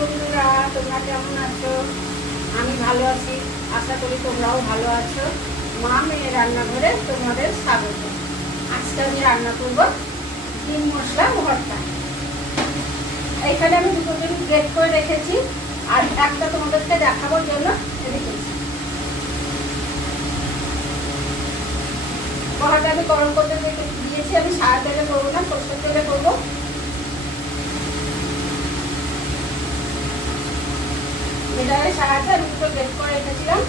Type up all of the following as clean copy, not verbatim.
বন্ধুরা, তোমরা কেমন আছো? আমি ভালো আছি, আশা করি তোমরাও ভালো আছো। মা মেয়ের রান্নাঘরে তোমাদের স্বাগত। আজকে আমি রান্না করব ডিম মশলা ভর্তা। এইখানে আমি দুটো ডিম গ্রেট করে রেখেছি, আর একটা তোমাদেরকে দেখানোর জন্য রেখেছি। কড়াটা আমি গরম করতে দিয়েছি। আমি সাদা তেলে করবো না, সরষের তেলে করবো। মিটারের সাহায্যে আমি দুটো গ্রেট করে রেখেছিলাম,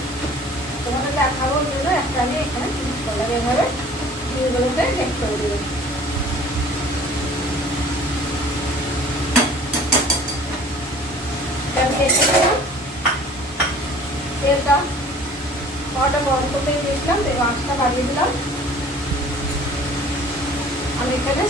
তোমাদের দেখানোর জন্য একটা আমি এখানে ইউজ করলাম। এভাবে ডিমগুলোকে গ্রেট করে দেবো। তেলটা কড়াটা গরম করতে দিয়েছিলাম, আঁচটা বাড়িয়ে দিলাম। আমি এখানে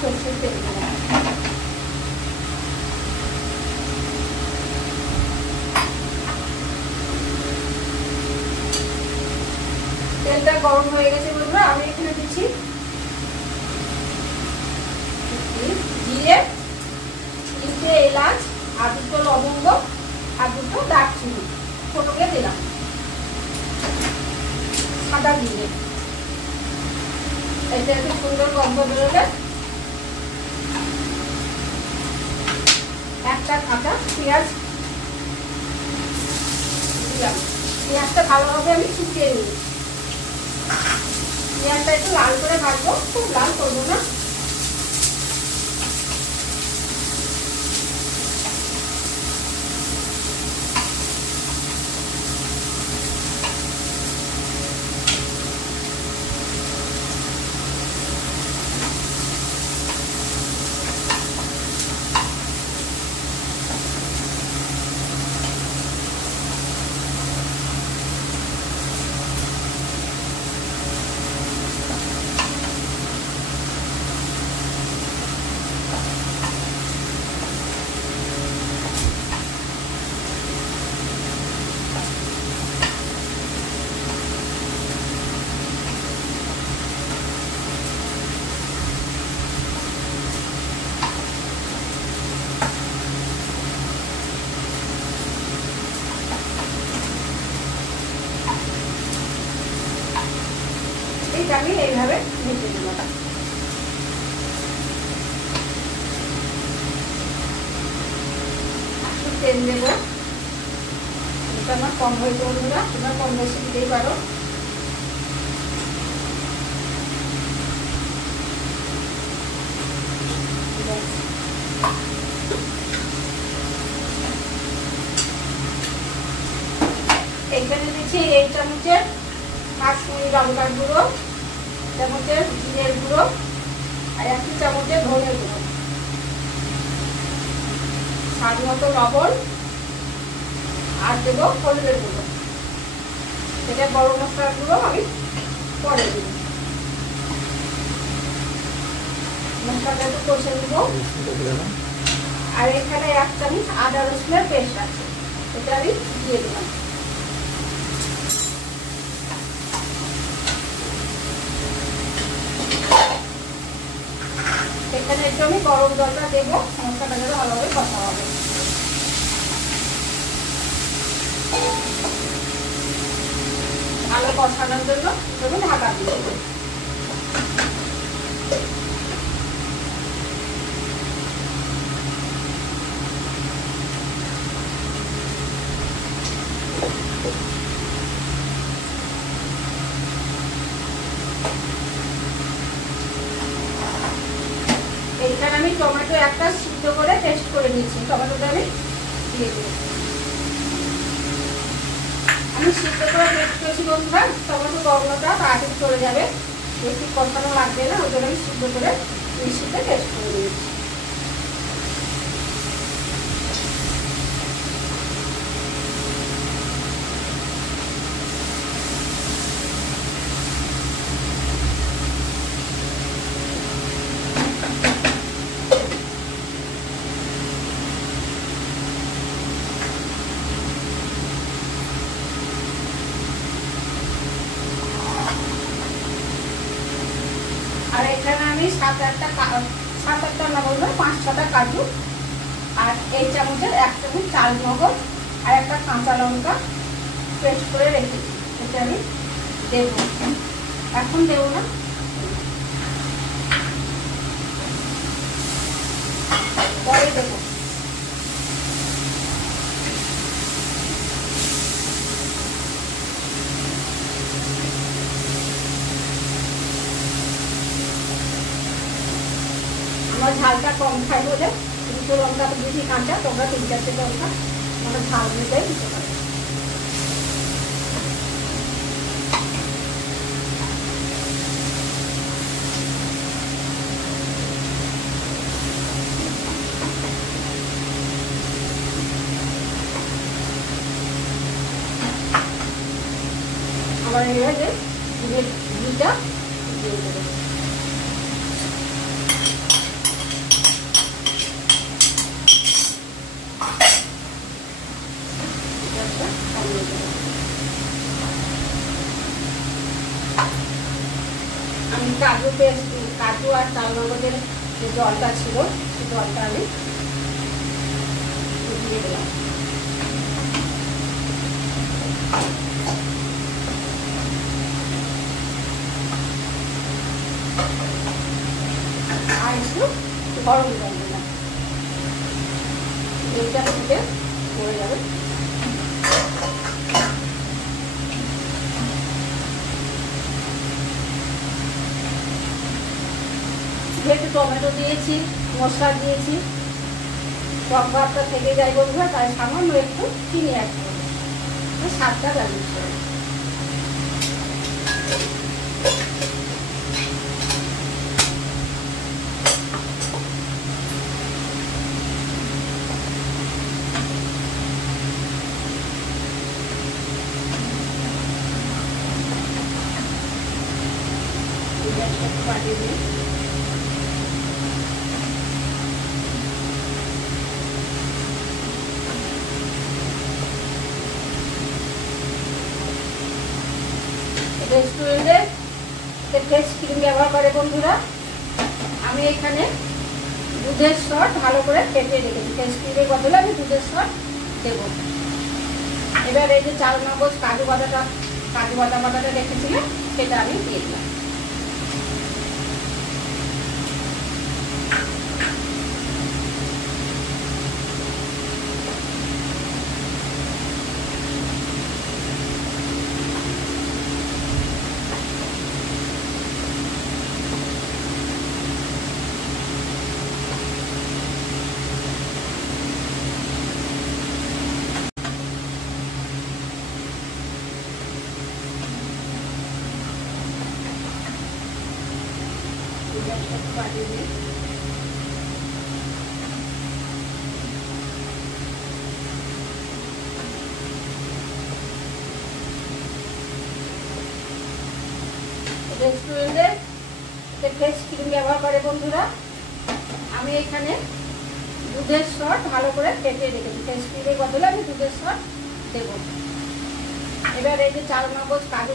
সরষের তেল দিলাম। তেলটা গরম হয়ে গেছে বন্ধুরা, আমি এখানে দিচ্ছি জিরে, 3টে এলাচ, আর 2টো লবঙ্গ, আর 2টো দারচিনি ছোট করে দিলাম। সাদা জিরে, এটা একটু সুন্দর গন্ধ বেরোবে। একটা কাঁচা পেঁয়াজ দিলাম। পেঁয়াজটা ভালোভাবে আমি শুকিয়ে নিই। পেঁয়াজটা একটু লাল করে ভাজবো, খুব লাল করবো না। আমি এইভাবে ভেজে নেব। একটু তেল দেব। এটা আমার কম হয়েছে বন্ধুরা, তোমরা কম বেশি দিতেই পারো। এখানে দিচ্ছি 1 চামচের কাশ্মীরি লঙ্কার গুঁড়ো, চামচের জিরের গুঁড়ো, আর 1 চামচের ধনের গুঁড়ো, স্বাদ মতো লবণ, আর দেবো হলুদের গুঁড়ো। এটা গরম মশলার গুঁড়ো আমি পরে দিব। মশলাটা একটু কষে দিব। আর এখানে 1 চামচ আদা রসুনের পেস্ট আছে, এটা আমি দিয়ে দিলাম। এখানে একটু আমি গরম জলটা দেবো, মশলাটা যেন ভালোভাবে কষা হবে। ভালো কষানোর জন্য আমি ঢাকা দিয়ে দেবো। এইখানে আমি টমেটো একটা সিদ্ধ করে টেস্ট করে নিয়েছি, টমেটোটা আমি দিয়ে দেবো। আমি সিদ্ধ করে টেস্ট করেছি বন্ধুরা, টমেটো গন্ধটা তাড়াতাড়ি চলে যাবে, বেশি কষানো লাগবে না, ওই জন্য আমি সিদ্ধ করে মিশিয়ে টেস্ট করে নিয়েছি। আমি 7-8টা না বলবো 5-6টা কাজু, আর এই চামচের 1 চামচ চাল মগজ আর একটা কাঁচা লঙ্কা পেস্ট করে রেখেছি, এটা আমি দেবো। এখন দেবো না, পরে দেবো। আমার ঝালটা কম খাই বলে 2 লঙ্কা তো বেশি কাঁচা, তোমরা 3-4টে লঙ্কা আমরা ঝাল দিতে দিতে পারো। আবার এইভাবে ঘিটা দিয়ে দেবো। আমি কাজু আর চাল মগজের যে জলটা ছিল সেই জলটা আমি দিয়ে দিলাম। আর একটু গরম জল দিলাম, এইটা ফুটে পড়ে যাবে। যেহেতু টমেটো দিয়েছি, মশলা দিয়েছি, টক ভাবটা থেকে যায় বন্ধুরা, তাই সামান্য একটু চিনি অ্যাড করবো, স্বাদটা ব্যালেন্স করে। পাঠিয়ে দিই। রেস্টুরেন্টে ফ্রেশ ক্রিম ব্যবহার করে বন্ধুরা, আমি এখানে দুধের শট ভালো করে ফেটে রেখেছি, ফ্রেশ ক্রিমের বদলে আমি দুধের শট দেবো। এবার এই যে চাল মগজ কাজু বাদাটা রেখেছিলাম সেটা আমি দিয়ে দিলাম। পাঠিয়ে দিই। রেস্টুরেন্টে ফ্রেশ ক্রিম ব্যবহার করে বন্ধুরা, আমি এখানে দুধের শট ভালো করে ফেটে রেখেছি, ফ্রেশ ক্রিমের বদলে আমি দুধের শট দেবো। এবার এই যে চাল মগজ কাজু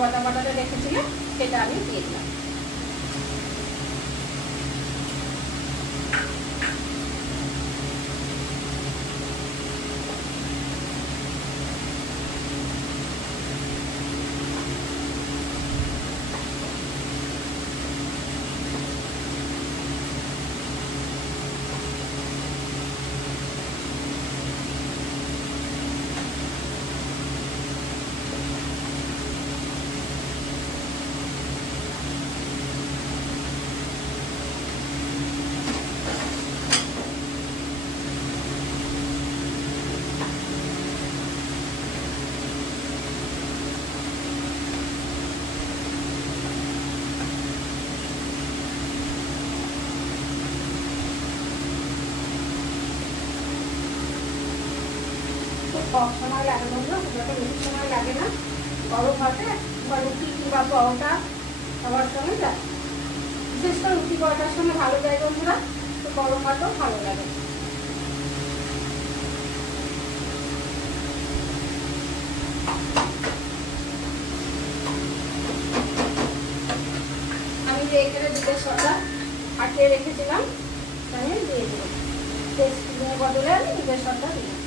বাদাটা রেখেছিলাম সেটা আমি দিয়ে দিলাম। কম সময় লাগে বন্ধুরা, খুব বেশি সময় লাগে না। গরম ভাতে বা রুটি কিংবা পরোটা সবার সঙ্গে যায়, বিশেষ করে রুটি পরোটার সঙ্গে ভালো যায় বন্ধুরা, তো গরম ভাতেও ভালো লাগে। আমি যে এখানে দুধের সরটা ফাটিয়ে রেখেছিলাম, আমি দিয়ে দেবো। টেস্ট ক্রিমের বদলে আমি দুধের সরটা দিলাম।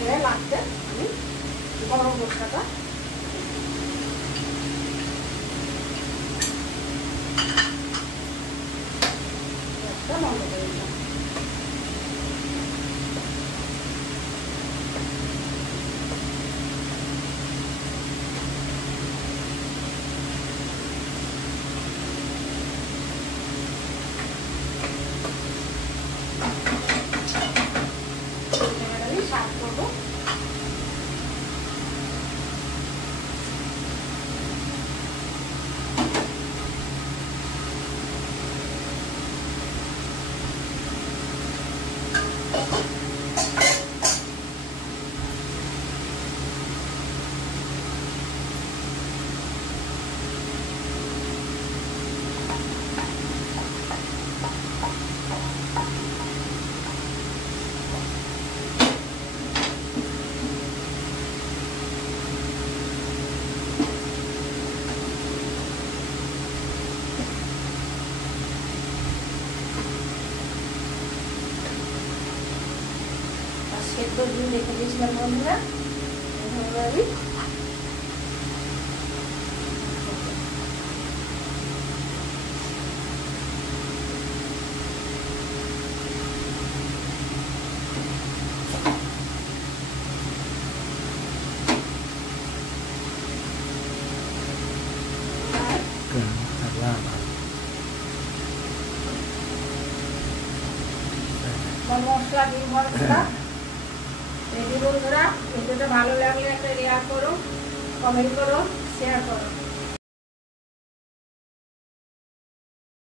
এবার লাগতে আমি গরম মশলাটা বন্ধ করে দিলাম। আমি সার্ভ করবো। সেদ্ধ ডিম রেখে দিয়েছিলাম বন্ধুরা, আমি মশলা ডিম ভর্তা রেডি বন্ধুরা। ভিডিওটা ভালো লাগলে একটা শেয়ার করো, কমেন্ট করো, শেয়ার করো।